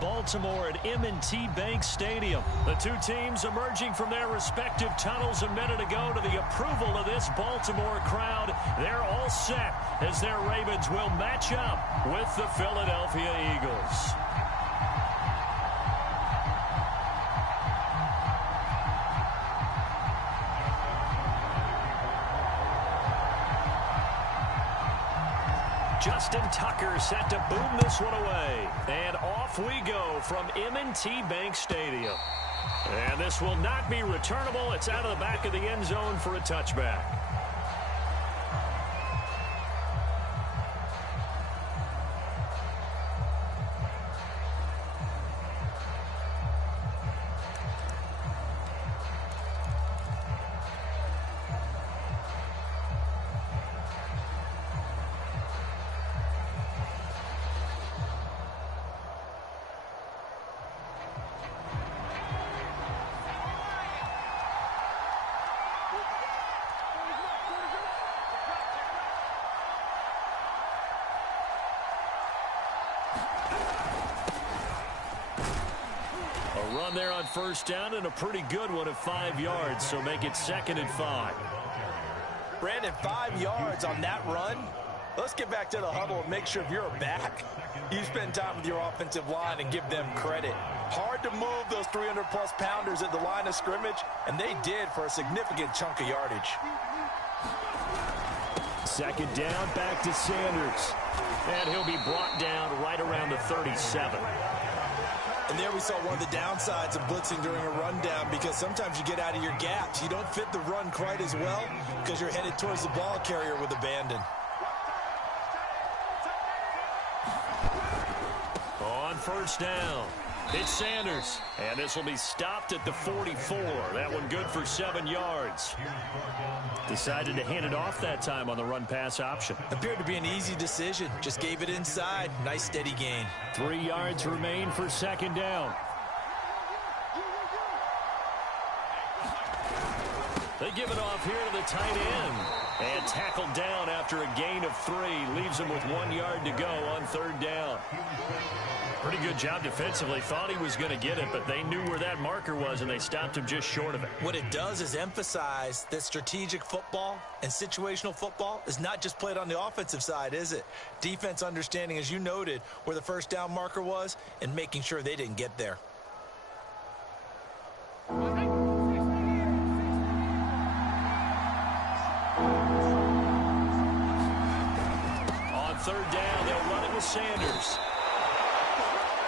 Baltimore at M&T Bank Stadium. The two teams emerging from their respective tunnels a minute ago to the approval of this Baltimore crowd. They're all set as their Ravens will match up with the Philadelphia Eagles. Justin Tucker set to boom this one away. And off we go from M&T Bank Stadium. And this will not be returnable. It's out of the back of the end zone for a touchback. Run there on first down, and a pretty good one of 5 yards, so make it 2nd and 5. Brandon, 5 yards on that run. Let's get back to the huddle and make sure if you're a back, you spend time with your offensive line and give them credit. Hard to move those 300-plus pounders at the line of scrimmage, and they did for a significant chunk of yardage. 2nd down, back to Sanders. And he'll be brought down right around the 37. And there we saw one of the downsides of blitzing during a rundown, because sometimes you get out of your gaps. You don't fit the run quite as well because you're headed towards the ball carrier with abandon. On first down, it's Sanders. And this will be stopped at the 44. That one good for 7 yards. Decided to hand it off that time on the run-pass option. Appeared to be an easy decision. Just gave it inside. Nice steady gain. 3 yards remain for 2nd down. They give it off here to the tight end. And tackled down after a gain of 3. Leaves him with 1 yard to go on 3rd down. Pretty good job defensively. Thought he was going to get it, but they knew where that marker was, and they stopped him just short of it. What it does is emphasize that strategic football and situational football is not just played on the offensive side, is it? Defense understanding, as you noted, where the first down marker was and making sure they didn't get there. On 3rd down, they'll run it with Sanders.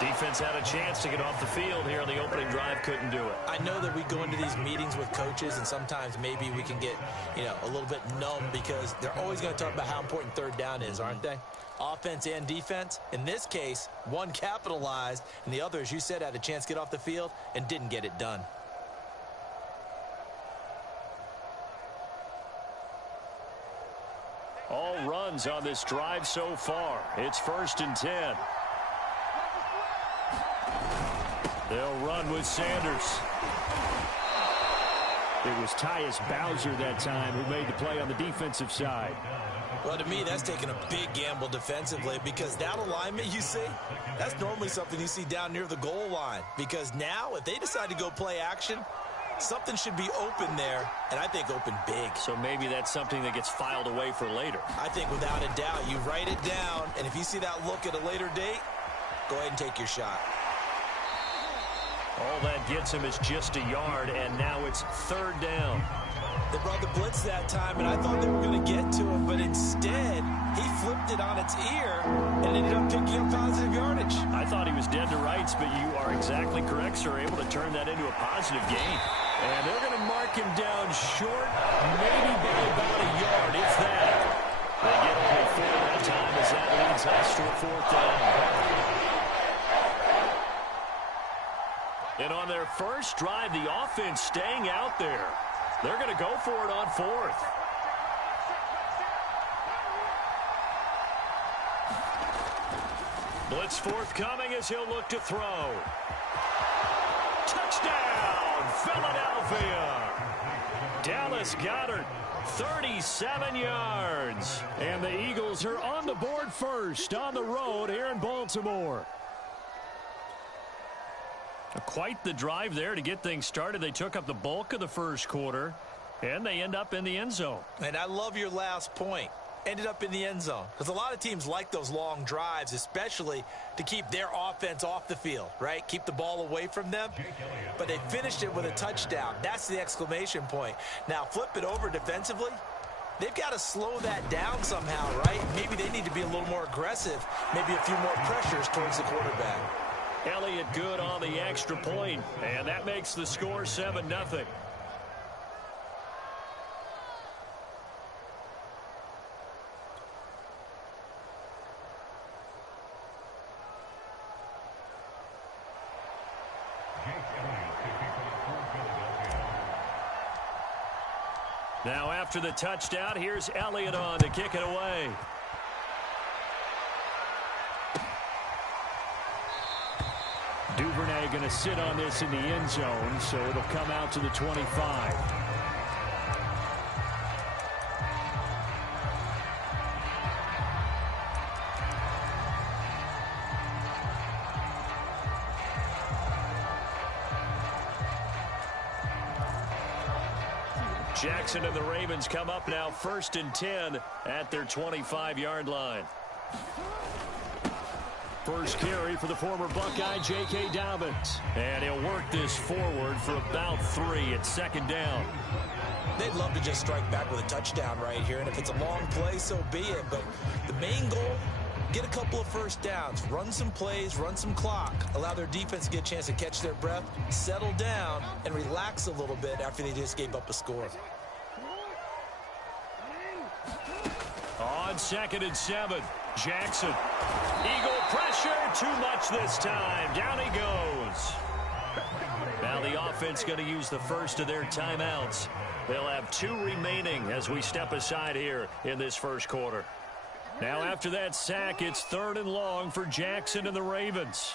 Defense had a chance to get off the field here on the opening drive, couldn't do it. I know that we go into these meetings with coaches, and sometimes maybe we can get, a little bit numb because they're always going to talk about how important 3rd down is, aren't they? Offense and defense. In this case, one capitalized, and the other, as you said, had a chance to get off the field and didn't get it done. All runs on this drive so far. It's 1st and 10. They'll run with Sanders. It was Tyus Bowser that time who made the play on the defensive side. Well, to me, that's taking a big gamble defensively, because that alignment you see, that's normally something you see down near the goal line. Because now, if they decide to go play action, something should be open there, and I think open big. So maybe that's something that gets filed away for later. I think without a doubt, you write it down, and if you see that look at a later date, go ahead and take your shot. All that gets him is just a yard, and now it's 3rd down. They brought the blitz that time, and I thought they were going to get to him, but instead, he flipped it on its ear and ended up picking up positive yardage. I thought he was dead to rights, but you are exactly correct, sir. Able to turn that into a positive gain. And they're going to mark him down short, maybe by about a yard, if that. They get only 4 that time as that leads us to a 4th down. And on their first drive, the offense staying out there. They're going to go for it on 4th. Blitz forthcoming as he'll look to throw. Touchdown, Philadelphia. Dallas Goedert, 37 yards. And the Eagles are on the board first on the road here in Baltimore. Quite the drive there to get things started. They took up the bulk of the first quarter, and they end up in the end zone. And I love your last point. Ended up in the end zone. Because a lot of teams like those long drives, especially to keep their offense off the field, right? Keep the ball away from them. But they finished it with a touchdown. That's the exclamation point. Now, flip it over defensively. They've got to slow that down somehow, right? Maybe they need to be a little more aggressive. Maybe a few more pressures towards the quarterback. Elliott good on the extra point, and that makes the score 7-0. Now after the touchdown, here's Elliott on to kick it away. Duvernay going to sit on this in the end zone, so it'll come out to the 25. Jackson and the Ravens come up now 1st and 10 at their 25-yard line. First carry for the former Buckeye, J.K. Dobbins. And he'll work this forward for about 3 at 2nd down. They'd love to just strike back with a touchdown right here. And if it's a long play, so be it. But the main goal, get a couple of first downs. Run some plays, run some clock. Allow their defense to get a chance to catch their breath, settle down, and relax a little bit after they just gave up a score. On 2nd and 7, Jackson. Eagle pressure, too much this time. Down he goes. Now the offense going to use the first of their timeouts. They'll have 2 remaining as we step aside here in this first quarter. Now after that sack, it's 3rd and long for Jackson and the Ravens.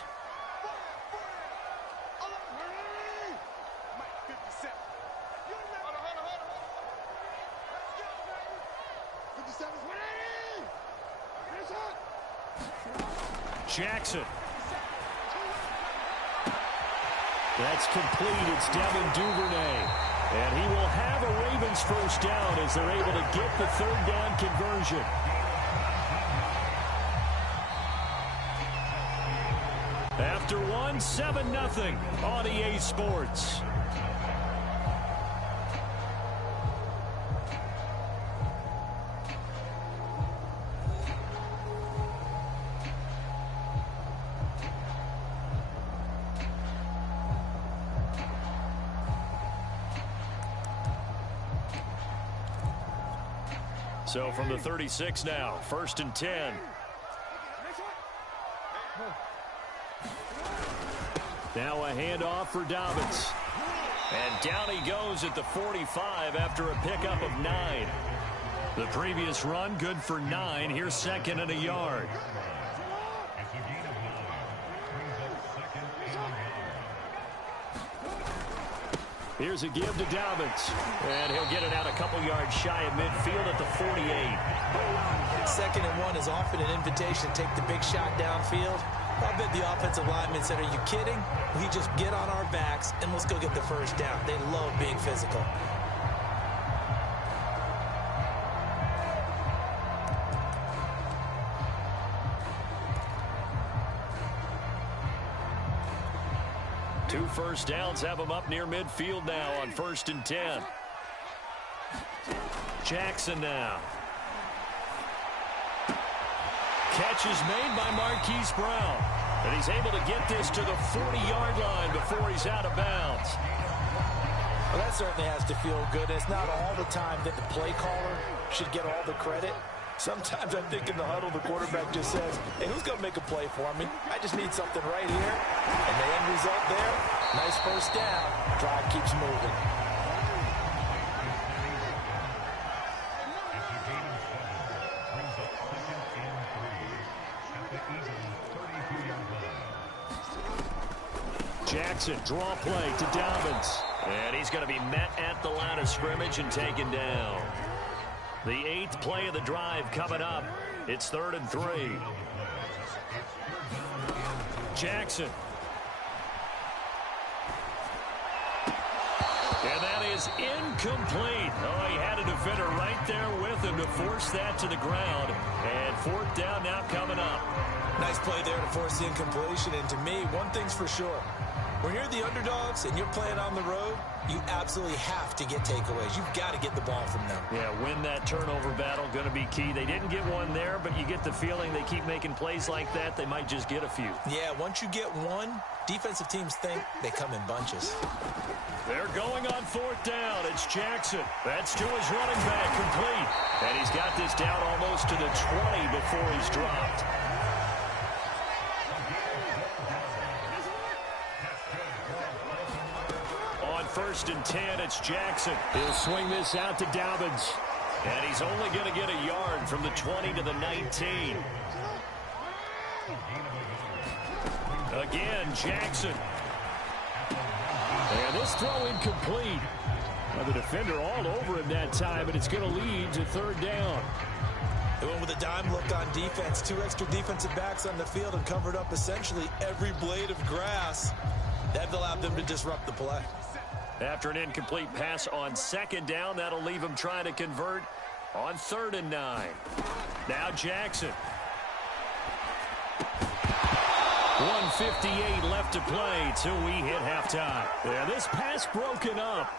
Jackson. That's complete. It's Devin Duvernay. And he will have a Ravens first down as they're able to get the 3rd down conversion. After 7-0 on EA Sports. So from the 36 now, 1st and 10. Now a handoff for Dobbins. And down he goes at the 45 after a pickup of 9. The previous run good for 9. Here's 2nd and a yard. Here's a give to Dobbins. And he'll get it out a couple yards shy of midfield at the 48. 2nd and 1 is often an invitation to take the big shot downfield. I bet the offensive lineman said, are you kidding? We just get on our backs and let's go get the first down. They love being physical. Two first downs have them up near midfield now on 1st and 10. Jackson now. Catch is made by Marquise Brown. And he's able to get this to the 40-yard line before he's out of bounds. Well, that certainly has to feel good. It's not all the time that the play caller should get all the credit. Sometimes I think in the huddle, the quarterback just says, hey, who's going to make a play for me? I just need something right here. And the end result there, nice first down. Drive keeps moving. Jackson, draw play to Dobbins. And he's going to be met at the line of scrimmage and taken down. The 8th play of the drive coming up. It's 3rd and 3. And that is incomplete. Oh, he had a defender right there with him to force that to the ground. And fourth down now coming up. Nice play there to force the incompletion. And to me, one thing's for sure. When you're the underdogs and you're playing on the road, you absolutely have to get takeaways. You've got to get the ball from them. Yeah, win that turnover battle, going to be key. They didn't get one there, but you get the feeling they keep making plays like that, they might just get a few. Yeah, once you get one, defensive teams think they come in bunches. They're going on fourth down. It's Jackson. That's to his running back, complete. And he's got this down almost to the 20 before he's dropped. First and 10, it's Jackson. He'll swing this out to Dobbins. And he's only going to get a yard from the 20 to the 19. Again, Jackson. And this throw incomplete. Well, the defender all over him that time, and it's going to lead to third down. They went with a dime look on defense. 2 extra defensive backs on the field and covered up essentially every blade of grass. That allowed them to disrupt the play. After an incomplete pass on second down, that'll leave him trying to convert on 3rd and 9. Now Jackson. 1:58 left to play till we hit halftime. Yeah, this pass broken up.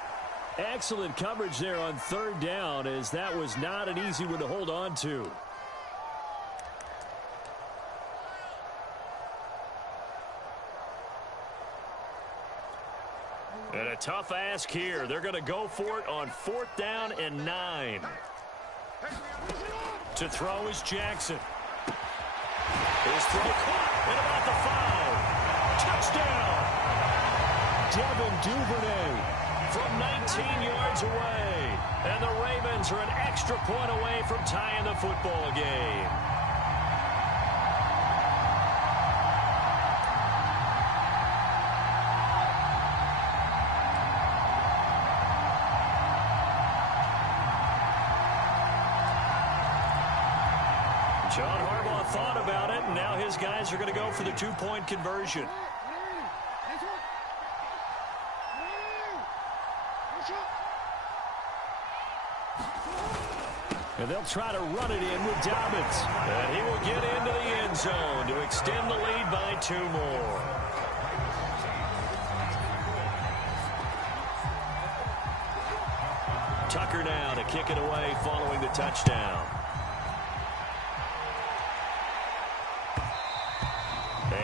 Excellent coverage there on 3rd down, as that was not an easy one to hold on to. And a tough ask here. They're going to go for it on 4th down and 9. To throw is Jackson. His throw caught. And about the foul. Touchdown. Devin Duvernay from 19 yards away. And the Ravens are an extra point away from tying the football game. John Harbaugh thought about it, and now his guys are going to go for the 2-point conversion. And they'll try to run it in with Dobbins. And he will get into the end zone to extend the lead by 2 more. Tucker now to kick it away following the touchdown.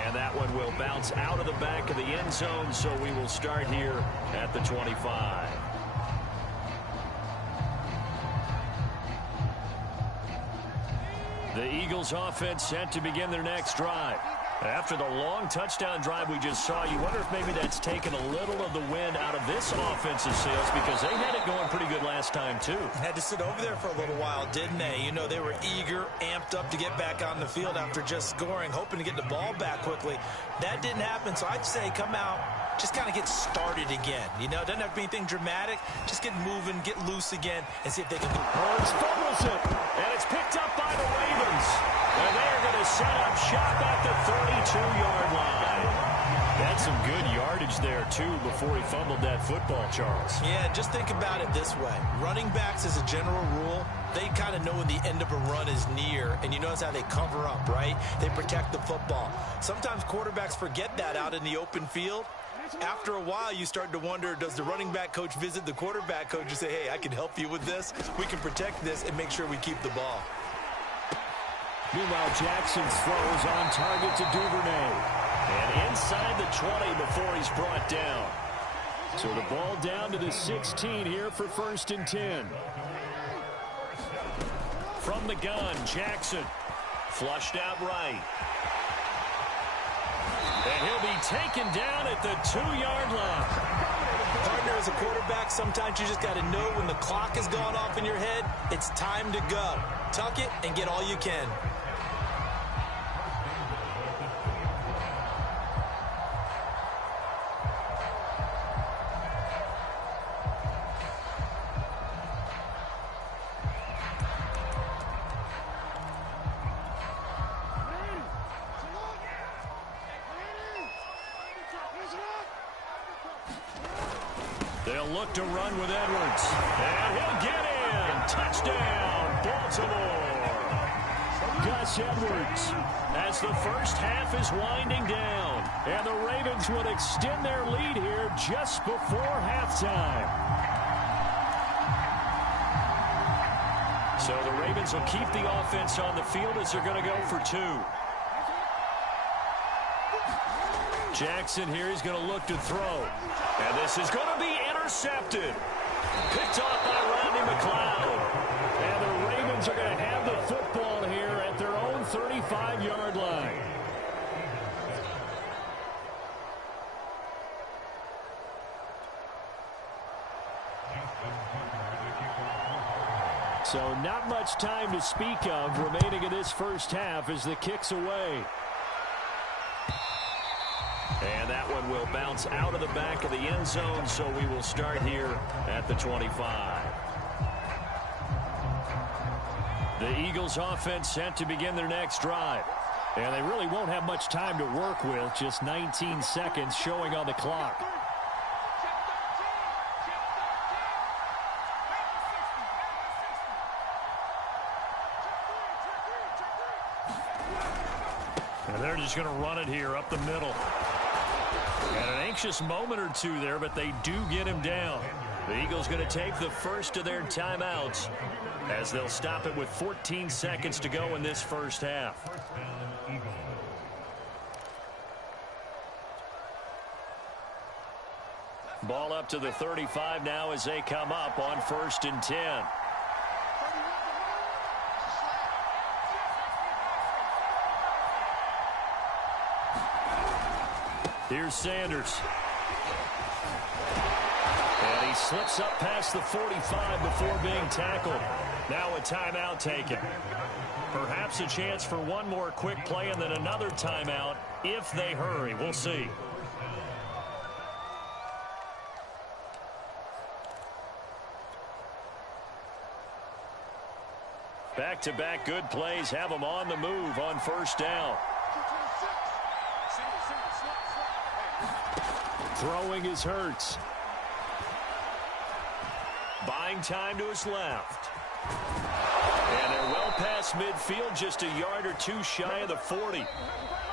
And that one will bounce out of the back of the end zone, so we will start here at the 25. The Eagles offense set to begin their next drive. After the long touchdown drive we just saw, you wonder if maybe that's taken a little of the wind out of this offensive sails, because they had it going pretty good last time too. Had to sit over there for a little while, didn't they? You know, they were eager, amped up to get back on the field after just scoring, hoping to get the ball back quickly. That didn't happen, so I'd say come out, just kind of get started again. You know, it doesn't have to be anything dramatic. Just get moving, get loose again, and see if they can do it. Burns fumbles it, and it's picked up by the Ravens. And they're going to set up shop at the 32-yard line. That's some good yardage there, too, before he fumbled that football, Charles. Yeah, just think about it this way. Running backs, as a general rule, they kind of know when the end of a run is near, and you notice how they cover up, right? They protect the football. Sometimes quarterbacks forget that out in the open field. After a while, you start to wonder, does the running back coach visit the quarterback coach and say, hey, I can help you with this? We can protect this and make sure we keep the ball. Meanwhile, Jackson's throws on target to Duvernay. And inside the 20 before he's brought down. So the ball down to the 16 here for 1st and 10. From the gun, Jackson. Flushed out right. And he'll be taken down at the 2-yard line. Partner, as a quarterback, sometimes you just got to know when the clock has gone off in your head, it's time to go. Tuck it and get all you can. They'll look to run with Edwards. And he'll get in. Touchdown, Baltimore. Gus Edwards, as the first half is winding down. And the Ravens would extend their lead here just before halftime. So the Ravens will keep the offense on the field as they're going to go for two. Jackson here is going to look to throw. And this is going to be intercepted. Picked off by Rodney McLeod. And the Ravens are going to have the football here at their own 35-yard line. So not much time to speak of remaining in this first half as the kick's away. And that one will bounce out of the back of the end zone, so we will start here at the 25. The Eagles offense set to begin their next drive. And they really won't have much time to work with, just 19 seconds showing on the clock. And they're just going to run it here up the middle. And an anxious moment or two there, but they do get him down. The Eagles going to take the first of their timeouts as they'll stop it with 14 seconds to go in this first half. Ball up to the 35 now as they come up on 1st and 10. Here's Sanders. And he slips up past the 45 before being tackled. Now a timeout taken. Perhaps a chance for one more quick play and then another timeout if they hurry. We'll see. Back-to-back good plays have them on the move on 1st down. Throwing is Hurts. Buying time to his left. And they're well past midfield, just a yard or two shy of the 40.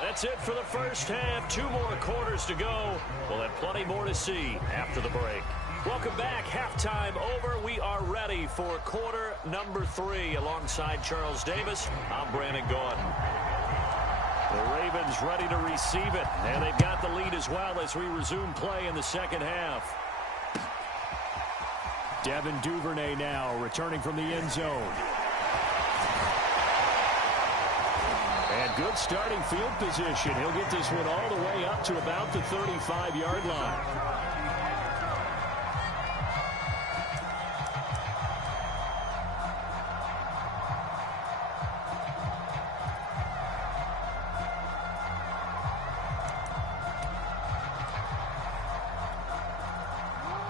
That's it for the first half. 2 more quarters to go. We'll have plenty more to see after the break. Welcome back. Halftime over. We are ready for quarter number 3. Alongside Charles Davis, I'm Brandon Gordon. The Ravens ready to receive it, and they've got the lead as well as we resume play in the second half. Devin Duvernay now returning from the end zone. And good starting field position. He'll get this one all the way up to about the 35-yard line.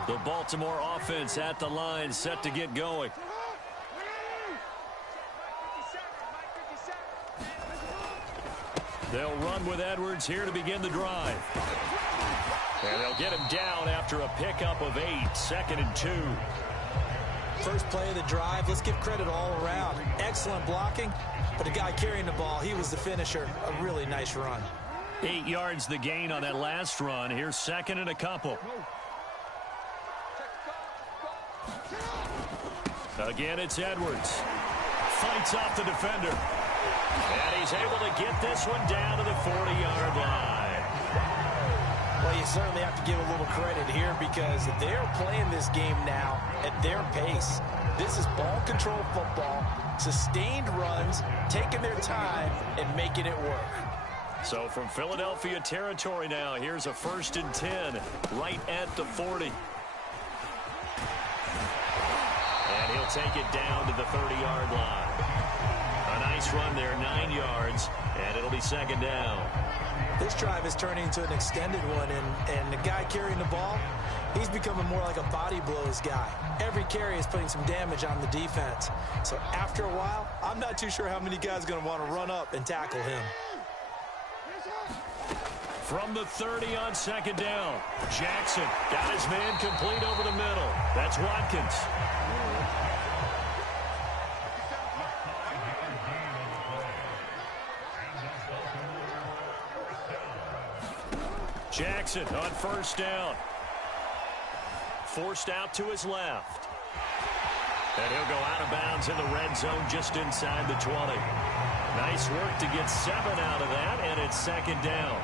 The Baltimore offense at the line, set to get going. They'll run with Edwards here to begin the drive. And they'll get him down after a pickup of 8, 2nd and 2. First play of the drive, let's give credit all around. Excellent blocking, but the guy carrying the ball, he was the finisher. A really nice run. 8 yards the gain on that last run. Here's 2nd and a couple. Again, it's Edwards. Fights off the defender. And he's able to get this one down to the 40-yard line. Well, you certainly have to give a little credit here because they're playing this game now at their pace. This is ball control football, sustained runs, taking their time, and making it work. So from Philadelphia territory now, here's a 1st and 10 right at the 40. And he'll take it down to the 30-yard line. A nice run there, 9 yards, and it'll be 2nd down. This drive is turning into an extended one, and the guy carrying the ball, he's becoming more like a body blows guy. Every carry is putting some damage on the defense. So after a while, I'm not too sure how many guys are going to want to run up and tackle him. From the 30 on second down. Jackson got his man complete over the middle. That's Watkins. Jackson on first down. Forced out to his left. And he'll go out of bounds in the red zone just inside the 20. Nice work to get 7 out of that, and it's second down.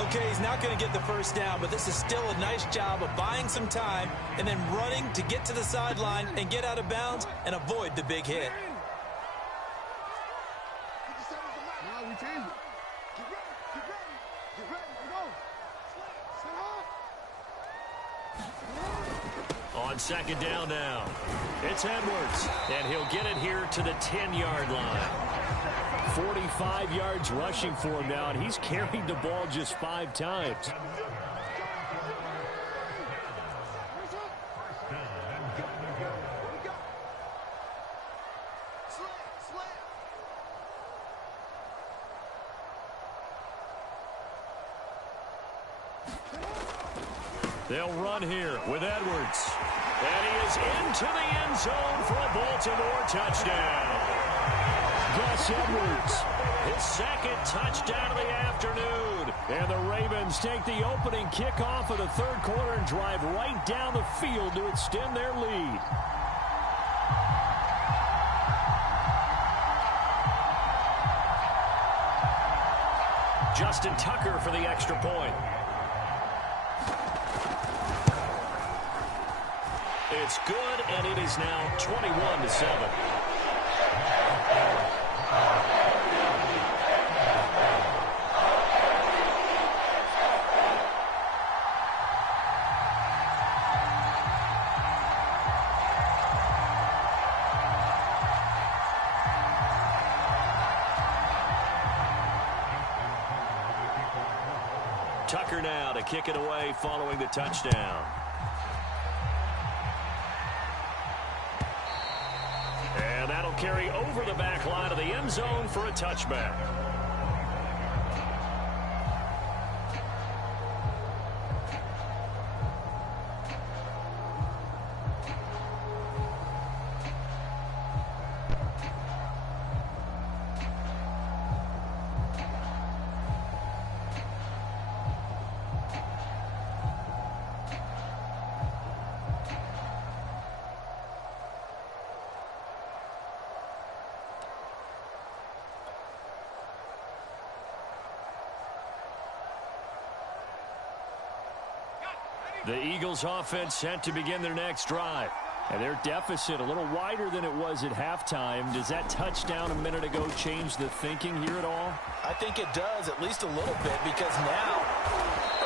Okay, he's not going to get the first down, but this is still a nice job of buying some time and then running to get to the sideline and get out of bounds and avoid the big hit. On second down now, it's Edwards, and he'll get it here to the 10-yard line. 45 yards rushing for him now, and he's carried the ball just 5 times. They'll run here with Edwards. And he is into the end zone for a Baltimore touchdown. Gus Edwards, his second touchdown of the afternoon. And the Ravens take the opening kickoff of the third quarter and drive right down the field to extend their lead. Justin Tucker for the extra point. It's good, and it is now 21-7. Tucker now to kick it away following the touchdown. And that'll carry over the back line of the end zone for a touchback. The Eagles offense set to begin their next drive. And their deficit a little wider than it was at halftime. Does that touchdown a minute ago change the thinking here at all? I think it does, at least a little bit, because now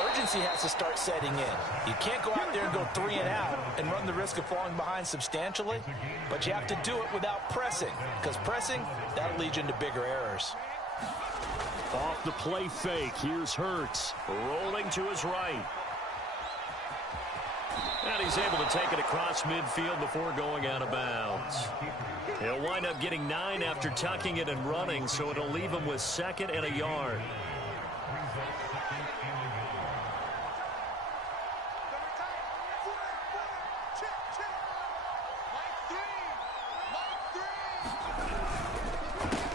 urgency has to start setting in. You can't go out there and go 3 and out and run the risk of falling behind substantially, but you have to do it without pressing, because pressing, that'll lead you into bigger errors. Off the play fake, here's Hurts, rolling to his right. And he's able to take it across midfield before going out of bounds. He'll wind up getting 9 after tucking it and running, so it'll leave him with 2nd and a yard.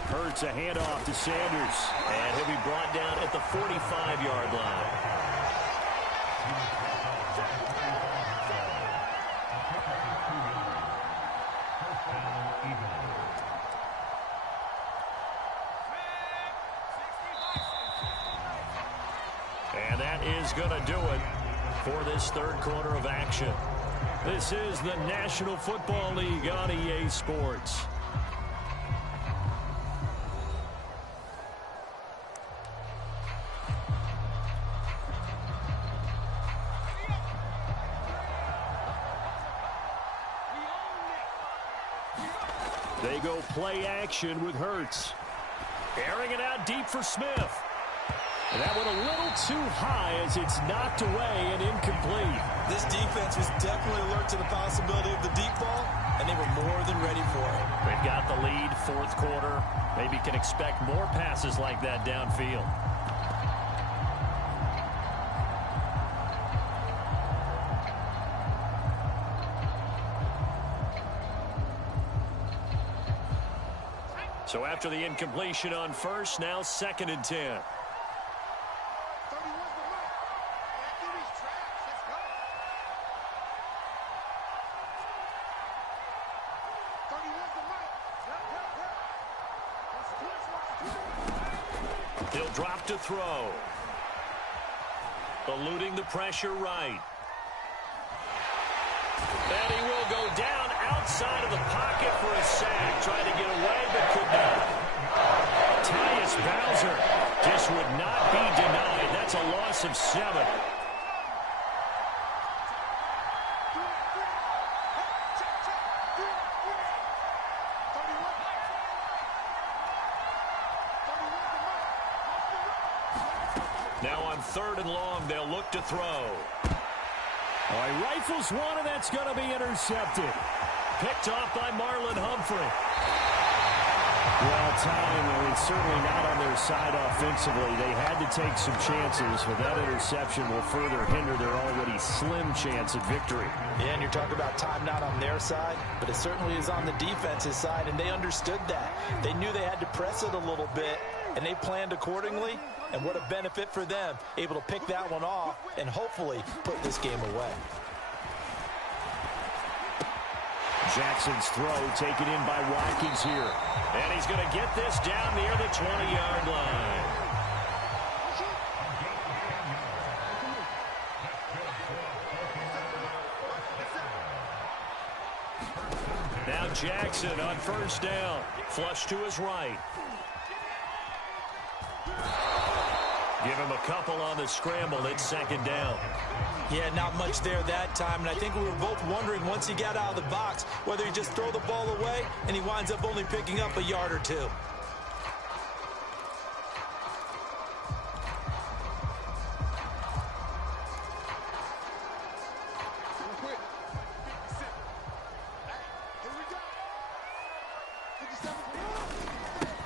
Hurts a handoff to Sanders, and he'll be brought down at the 45-yard line. And that is going to do it for this third quarter of action. This is the National Football League on EA Sports. They go play action with Hurts. Airing it out deep for Smith. And that went a little too high as it's knocked away and incomplete. This defense was definitely alert to the possibility of the deep ball, and they were more than ready for it. They've got the lead, fourth quarter. Maybe can expect more passes like that downfield. So after the incompletion on first, now 2nd and 10. He'll drop to throw. Eluding the pressure right. And he will go down outside of the pocket for a sack. Trying to get away, but could not. Tyus Bowser just would not be denied. That's a loss of 7. Now on 3rd and long, they'll look to throw. Oh, he rifles one, and that's going to be intercepted. Picked off by Marlon Humphrey. Well timed. I mean, certainly not on their side offensively. They had to take some chances, but that interception will further hinder their already slim chance at victory. Yeah, and you're talking about time not on their side, but it certainly is on the defense's side, and they understood that. They knew they had to press it a little bit, and they planned accordingly. And what a benefit for them, able to pick that one off and hopefully put this game away. Jackson's throw taken in by Watkins here. And he's going to get this down near the 20-yard line. Now Jackson on 1st down. Flush to his right. Give him a couple on the scramble. It's 2nd down. Yeah, not much there that time. And I think we were both wondering once he got out of the box whether he just throw the ball away and he winds up only picking up a yard or 2.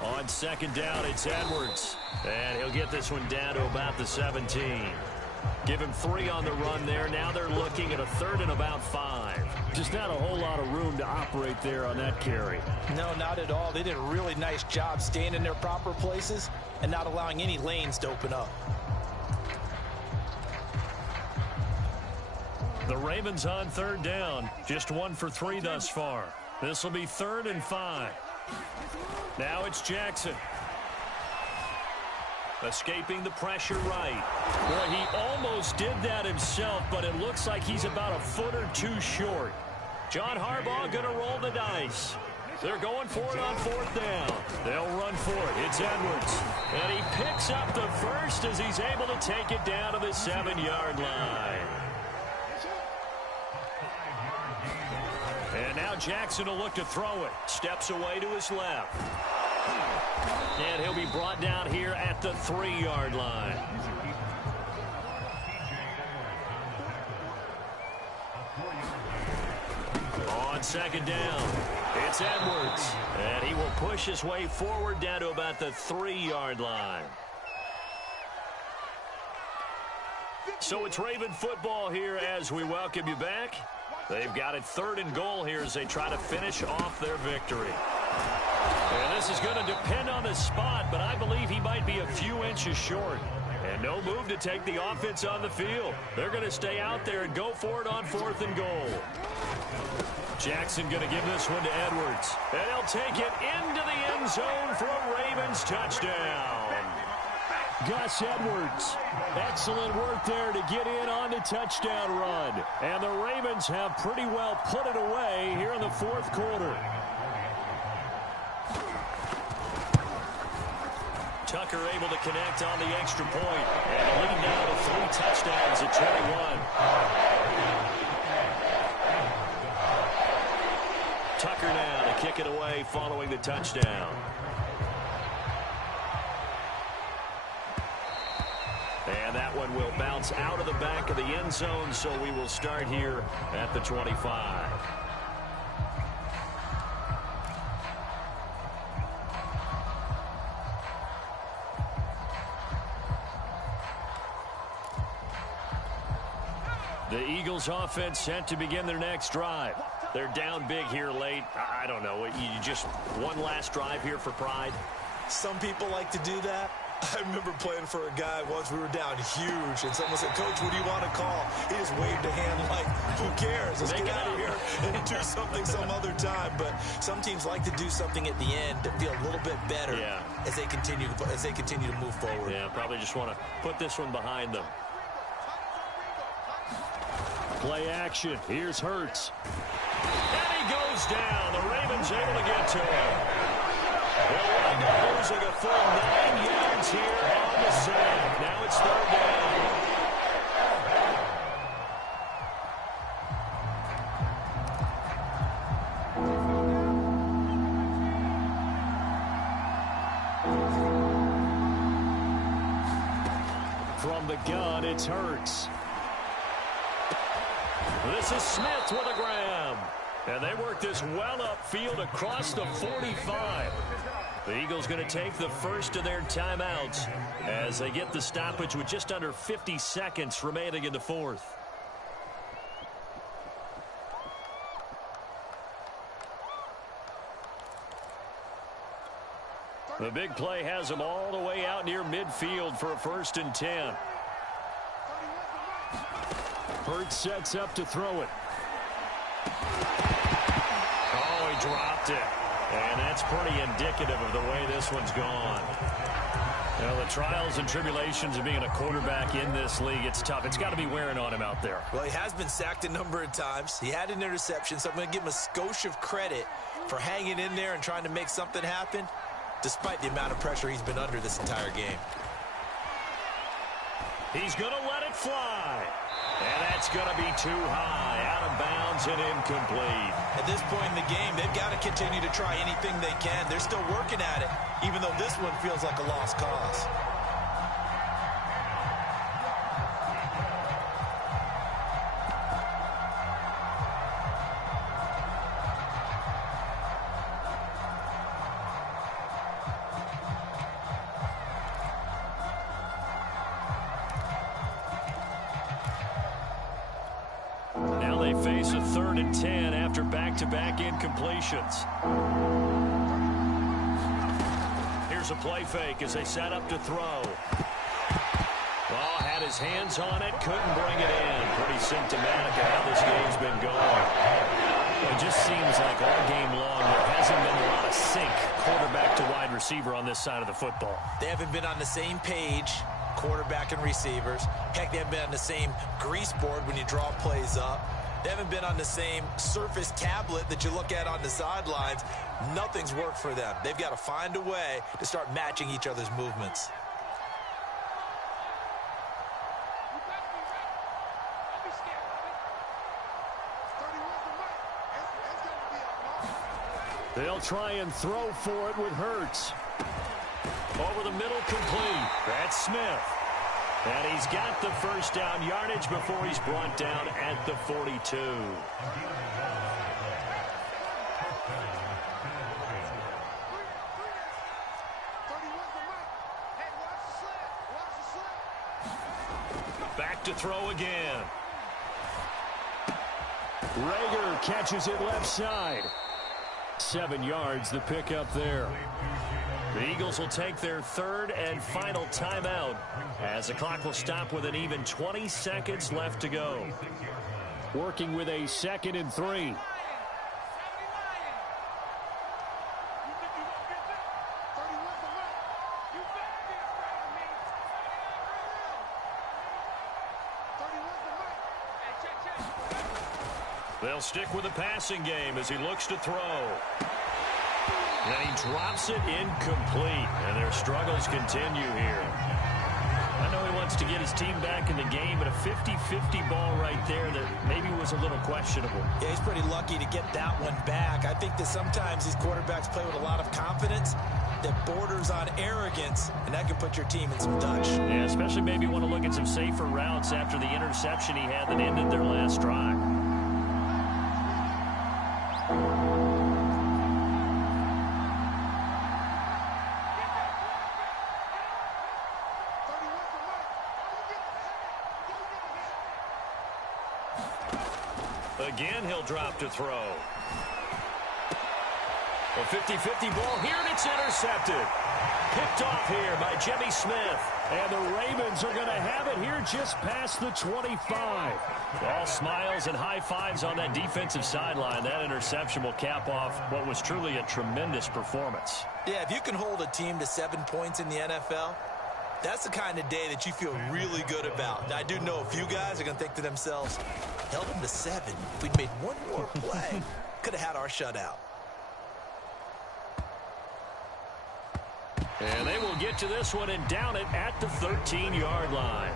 On 2nd down, it's Edwards. And he'll get this one down to about the 17. Give him 3 on the run there. Now they're looking at a 3rd and about 5. Just not a whole lot of room to operate there on that carry. No, not at all. They did a really nice job staying in their proper places and not allowing any lanes to open up. The Ravens on 3rd down. Just 1 for 3 thus far. This will be 3rd and 5. Now it's Jackson. Escaping the pressure right. Boy, he almost did that himself, but it looks like he's about a foot or 2 short. John Harbaugh going to roll the dice. They're going for it on 4th down. They'll run for it. It's Edwards. And he picks up the first as he's able to take it down to the 7-yard line. And now Jackson will look to throw it. Steps away to his left. And he'll be brought down here at the 3-yard line. On 2nd down, it's Edwards. And he will push his way forward down to about the 3-yard line. So it's Raven football here as we welcome you back. They've got it 3rd and goal here as they try to finish off their victory. And this is going to depend on the spot, but I believe he might be a few inches short. And no move to take the offense on the field. They're going to stay out there and go for it on 4th and goal. Jackson going to give this one to Edwards. And he'll take it into the end zone for a Ravens touchdown. Gus Edwards, excellent work there to get in on the touchdown run. And the Ravens have pretty well put it away here in the 4th quarter. Tucker able to connect on the extra point. And lead now to 3 touchdowns at 21. Tucker now to kick it away following the touchdown. And that one will bounce out of the back of the end zone, so we will start here at the 25. The Eagles offense set to begin their next drive. They're down big here late. I don't know. You just one last drive here for pride? Some people like to do that. I remember playing for a guy once. We were down huge, and someone said, "Coach, what do you want to call?" He just waved a hand like, who cares? Let's get out of here and do something some other time. But some teams like to do something at the end to feel a little bit better as they continue to move forward. Yeah, probably just want to put this one behind them. Play action. Here's Hurts. And he goes down. The Ravens able to get to him. They'll wind up losing a full 9 yards here on the sack. Now it's third down. From the gun, it's Hurts. This is Smith with a grab. And they work this well upfield across the 45. The Eagles going to take the first of their timeouts as they get the stoppage with just under 50 seconds remaining in the fourth. The big play has them all the way out near midfield for a 1st and 10. Hurts sets up to throw it. Oh, he dropped it. And that's pretty indicative of the way this one's gone. You know, the trials and tribulations of being a quarterback in this league, it's tough. It's got to be wearing on him out there. Well, he has been sacked a number of times. He had an interception, so I'm going to give him a skosh of credit for hanging in there and trying to make something happen, despite the amount of pressure he's been under this entire game. He's going to let it fly. And that's going to be too high, out of bounds and incomplete. At this point in the game, they've got to continue to try anything they can. They're still working at it, even though this one feels like a lost cause. Face a 3rd and 10 after back-to-back incompletions. Here's a play fake as they set up to throw. Well, had his hands on it, couldn't bring it in. Pretty symptomatic of how this game's been going. It just seems like all game long there hasn't been a lot of sync quarterback to wide receiver on this side of the football. They haven't been on the same page, quarterback and receivers. Heck, they haven't been on the same grease board when you draw plays up. They haven't been on the same surface tablet that you look at on the sidelines. Nothing's worked for them. They've got to find a way to start matching each other's movements. They'll try and throw for it with Hurts. Over the middle, complete. That's Smith. And he's got the first down yardage before he's brought down at the 42. Back to throw again. Rager catches it left side. 7 yards, the pickup there. The Eagles will take their 3rd and final timeout as the clock will stop with an even 20 seconds left to go. Working with a 2nd and 3. They'll stick with the passing game as he looks to throw. And he drops it incomplete, and their struggles continue here. I know he wants to get his team back in the game, but a 50-50 ball right there that maybe was a little questionable. Yeah, he's pretty lucky to get that one back. I think that sometimes these quarterbacks play with a lot of confidence that borders on arrogance, and that can put your team in some Dutch. Yeah, especially maybe want to look at some safer routes after the interception he had that ended their last drive. Again, he'll drop to throw. A 50-50 ball here, and it's intercepted. Picked off here by Jimmy Smith. And the Ravens are going to have it here just past the 25. All smiles and high fives on that defensive sideline. That interception will cap off what was truly a tremendous performance. Yeah, if you can hold a team to 7 points in the NFL, that's the kind of day that you feel really good about. Now, I do know a few guys are going to think to themselves, held them to 7. If we'd made one more play, could have had our shutout. And they will get to this one and down it at the 13-yard line.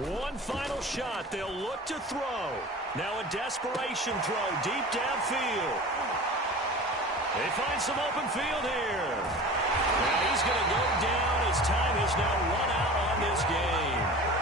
One final shot. They'll look to throw. Now a desperation throw deep downfield. They find some open field here. And he's going to go down as time has now run out on this game.